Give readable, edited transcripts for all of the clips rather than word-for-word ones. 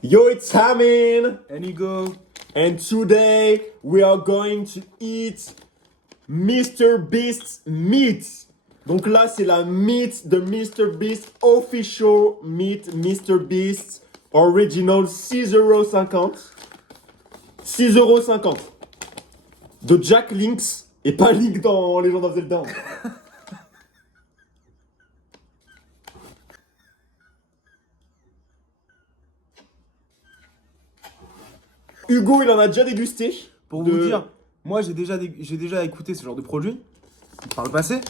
Yo, it's Amin! And Hugo. And today we are going to eat Mr. Beast's meat. Donc là, c'est la meat de Mr. Beast, official meat Mr. Beast, original 6,50€. 6,50€ de Jack Links et pas Link dans Legend of Zelda. Hugo, il en a déjà dégusté. Pour vous dire, moi j'ai déjà écouté ce genre de produit par le passé.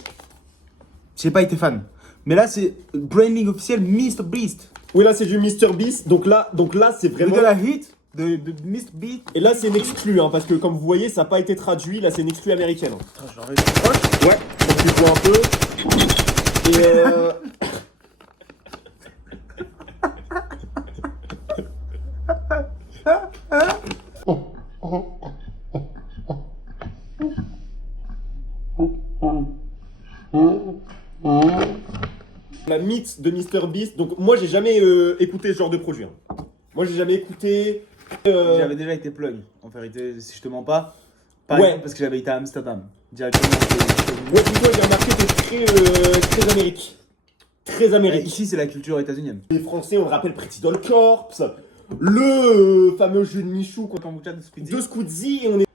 J'ai pas été fan. Mais là c'est branding officiel Mr. Beast. Oui, là c'est du Mr. Beast. Donc là c'est vraiment. De la hit de Mr. Beast. Et là c'est une exclue, hein, parce que comme vous voyez, ça n'a pas été traduit. Là c'est une exclue américaine. Ouais, donc tu vois un peu. Et la mythe de Mr. Beast. Donc moi j'ai jamais écouté ce genre de produit. Hein. Moi j'ai jamais écouté. J'avais déjà été plug, en vérité, si je te mens pas. Par exemple, parce que j'avais été à Amsterdam. Directement. Ouais, plutôt j'ai remarqué que très Amérique. Très Amérique. Ici c'est la culture états-unienne. Les Français, on le rappelle Pretty Doll Corps, le fameux jeu de Michou de Squeezie, et on est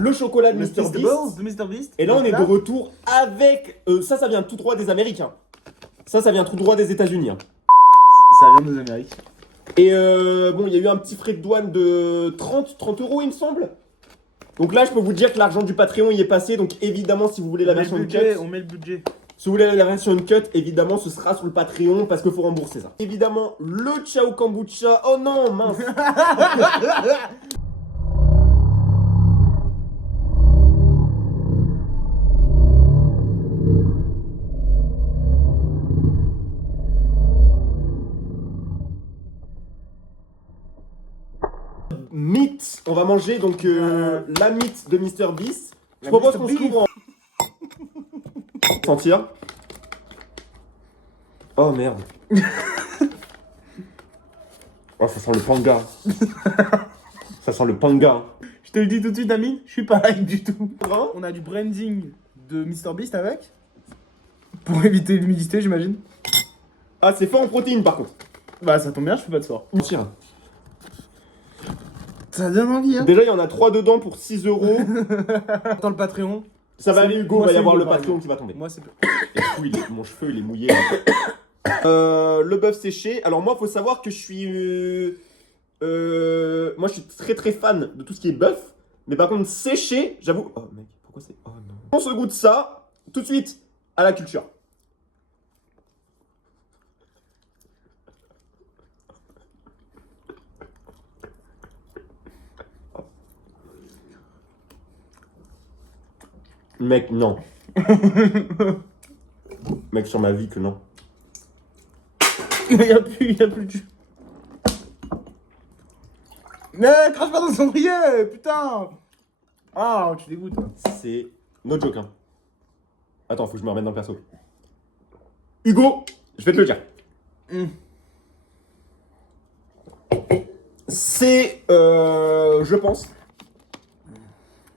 le chocolat de Mr. Beast. Et là on est de retour avec ça vient tout droit des Américains. Ça vient tout droit des États-Unis. Hein. Ça vient des Amériques. Et bon, il y a eu un petit frais de douane de 30 €, il me semble. Donc là, je peux vous dire que l'argent du Patreon y est passé. Donc évidemment, si vous voulez la version cut, on met le budget. Si vous voulez la version cut, évidemment, ce sera sur le Patreon parce qu'il faut rembourser ça. Évidemment, le Ciao Kombucha. Oh non, mince. Meat, on va manger donc la meat de Mr. Beast. Je propose qu'on s'ouvre en... Sentir. Oh merde. Oh, ça sent le panga. Ça sent le panga. Je te le dis tout de suite, Amine, je suis pas like du tout. On a du branding de Mr. Beast avec. Pour éviter l'humidité, j'imagine. Ah, c'est fort en protéines par contre. Bah, ça tombe bien, je fais pas de sport. Tiens. Ça donne envie, hein. Déjà, il y en a 3 dedans pour 6 €. Attends le Patreon. Ça va aller, Hugo, Moi, va y c'est avoir Hugo, le par Patreon exemple. qui va tomber. Moi, c'est. Et du coup, mon cheveu, il est mouillé. Le bœuf séché. Alors moi, faut savoir que je suis... moi, je suis très très fan de tout ce qui est bœuf. Mais par contre, séché, j'avoue... Oh mec, pourquoi c'est... Oh non. On se goûte ça, tout de suite, à la culture. Mec, non. Mec, sur ma vie que non. Il y a plus de jus. Mais crache pas dans le cendrier, putain. Ah, tu dégoûtes. C'est no joke, hein. Attends, faut que je me remette dans le perso. Hugo, je vais te le dire. C'est, je pense,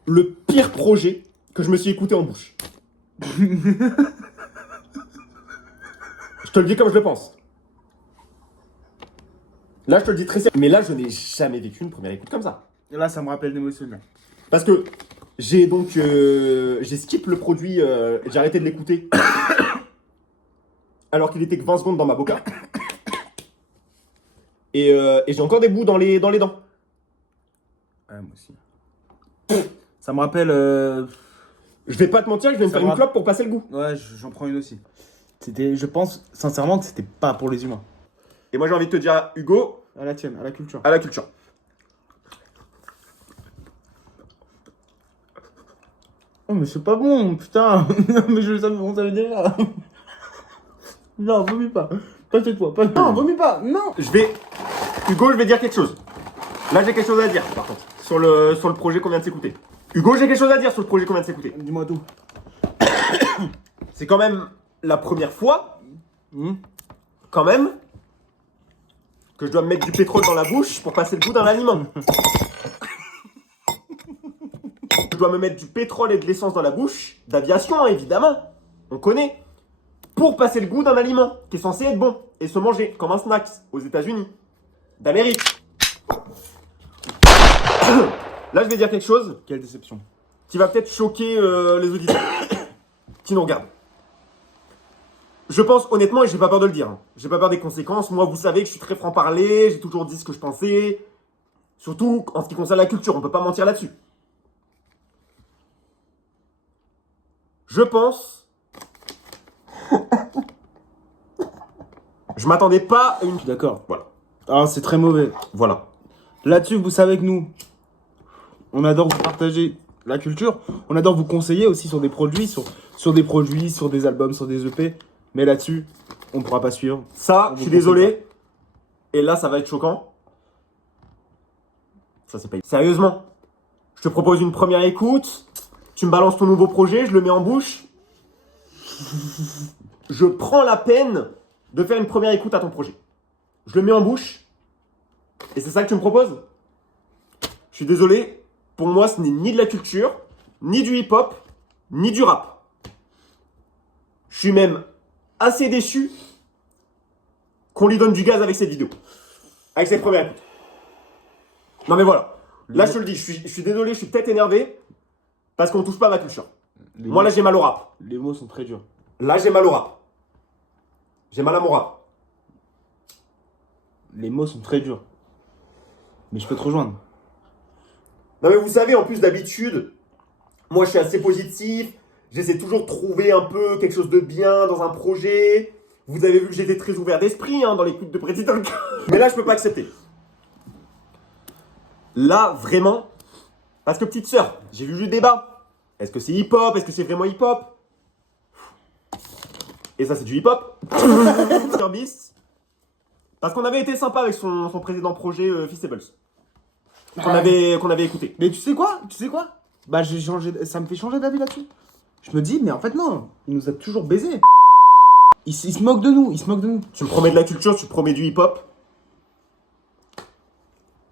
le pire projet que je me suis écouté en bouche. Je te le dis comme je le pense. Là, je te le dis très sérieux. Mais là, je n'ai jamais vécu une première écoute comme ça. Et là, ça me rappelle d'émotions. Parce que j'ai donc... j'ai skip le produit, j'ai arrêté de l'écouter. Alors qu'il était que 20 secondes dans ma boca. Et j'ai encore des bouts dans les dents. Ouais, moi aussi. Ça me rappelle... Je vais pas te mentir, je vais me faire une clope pour passer le goût. Ouais, j'en prends une aussi. Je pense sincèrement que c'était pas pour les humains. Et moi j'ai envie de te dire, Hugo... À la tienne, à la culture. À la culture. Oh mais c'est pas bon, putain. Mais on savait déjà. Non, vomis pas. Pas chez toi. Non, vomis pas. Non. Hugo, je vais dire quelque chose. Là j'ai quelque chose à dire par contre. Sur le projet qu'on vient de s'écouter. Hugo, j'ai quelque chose à dire sur le projet qu'on vient de s'écouter. Dis-moi tout. C'est quand même la première fois, quand même, que je dois me mettre du pétrole dans la bouche pour passer le goût d'un aliment. Je dois me mettre du pétrole et de l'essence dans la bouche, d'aviation hein, évidemment, on connaît, pour passer le goût d'un aliment qui est censé être bon et se manger comme un snack aux États-Unis d'Amérique. Là, je vais dire quelque chose. Quelle déception. Qui va peut-être choquer les auditeurs qui nous regardent. Je pense honnêtement, et j'ai pas peur de le dire, hein, j'ai pas peur des conséquences. Moi, vous savez que je suis très franc-parler, j'ai toujours dit ce que je pensais. Surtout en ce qui concerne la culture, on peut pas mentir là-dessus. Je pense. Je m'attendais pas à une. D'accord. Voilà. Ah, c'est très mauvais. Voilà. Là-dessus, vous savez que nous, on adore vous partager la culture. On adore vous conseiller aussi sur des produits, sur des produits, sur des albums, sur des EP. Mais là-dessus, on ne pourra pas suivre. Ça, je suis désolé. Et là, ça va être choquant. Ça, c'est pas... Sérieusement, je te propose une première écoute. Tu me balances ton nouveau projet, je le mets en bouche. Je prends la peine de faire une première écoute à ton projet. Je le mets en bouche. Et c'est ça que tu me proposes? Je suis désolé. Pour moi, ce n'est ni de la culture, ni du hip-hop, ni du rap. Je suis même assez déçu qu'on lui donne du gaz avec cette vidéo. Avec cette première écoute. Non mais voilà. Là, je te le dis, je suis désolé, je suis peut-être énervé parce qu'on ne touche pas à ma culture. Moi, là, j'ai mal au rap. Les mots sont très durs. Là, j'ai mal au rap. J'ai mal à mon rap. Les mots sont très durs. Mais je peux te rejoindre. Non mais vous savez, en plus d'habitude, moi, je suis assez positif. J'essaie toujours de trouver un peu quelque chose de bien dans un projet. Vous avez vu que j'étais très ouvert d'esprit hein, dans l'écoute de Pretty Talk. Mais là, je peux pas accepter. Là, vraiment, parce que petite sœur, j'ai vu le débat. Est-ce que c'est hip-hop? Est-ce que c'est vraiment hip-hop? Et ça, c'est du hip-hop. MrBeast. Parce qu'on avait été sympa avec son précédent projet Feastables. Qu'on avait écouté. Mais tu sais quoi? Bah, j'ai changé, ça me fait changer d'avis là-dessus. Je me dis, mais en fait, non. Il nous a toujours baisé. Il se moque de nous. Tu me promets de la culture, tu me promets du hip-hop.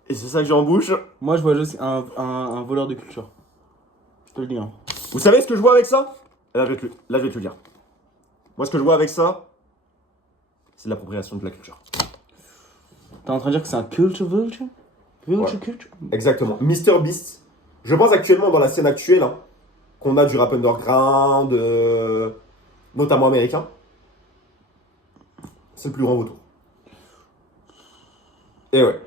Et c'est ça que j'ai en bouche. Moi, je vois juste un voleur de culture. Je te le dis. Hein. Vous savez ce que je vois avec ça? Là, je vais te le dire. Moi, ce que je vois avec ça, c'est de l'appropriation de la culture. T'es en train de dire que c'est un culture vulture? Culture? Exactement. MrBeast, je pense actuellement dans la scène actuelle, hein, qu'on a du rap underground, notamment américain, c'est le plus grand vautour. Et ouais.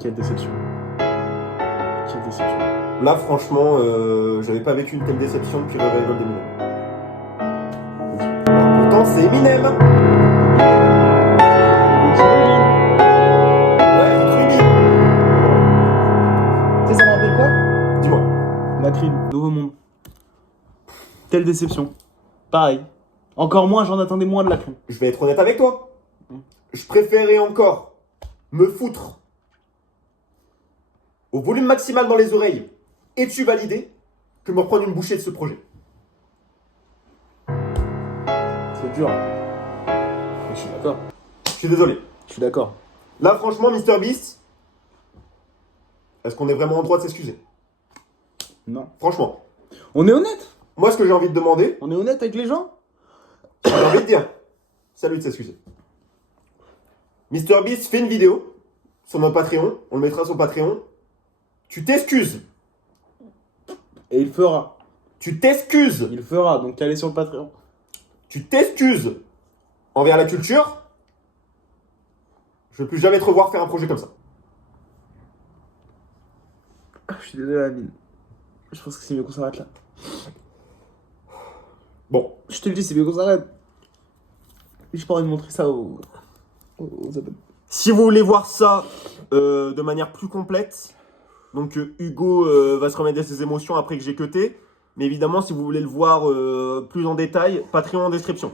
Quelle déception. Là, franchement, j'avais pas vécu une telle déception depuis le Revival d'Eminem. Pourtant, c'est Eminem. Ouais, Ruby. Tu sais, ça me rappelle quoi? Dis-moi. La crime, Nouveau Monde. Telle déception. Pareil. Encore moins, j'en attendais moins de la crime. Je vais être honnête avec toi. Je préférais encore me foutre au volume maximal dans les oreilles et tu validé que me reprendre une bouchée de ce projet. C'est dur. Mais je suis d'accord. Je suis désolé. Je suis d'accord. Là, franchement, MrBeast, est-ce qu'on est vraiment en droit de s'excuser? Non. Franchement. On est honnête. Moi, ce que j'ai envie de demander, On est honnête avec les gens. j'ai envie de dire, c'est à lui de s'excuser. MrBeast fait une vidéo sur notre Patreon, on le mettra sur Patreon. Tu t'excuses. Et il fera. Tu t'excuses. Il fera, donc allez sur le Patreon. Tu t'excuses envers la culture. Je ne veux plus jamais te revoir faire un projet comme ça. Je suis désolé, Amine. Je pense que c'est mieux qu'on s'arrête là. Bon. Je te le dis, c'est mieux qu'on s'arrête. J'ai pas envie de montrer ça aux abonnés. Si vous voulez voir ça de manière plus complète, donc Hugo va se remettre à ses émotions après que j'ai cuté. Mais évidemment, si vous voulez le voir plus en détail, Patreon en description.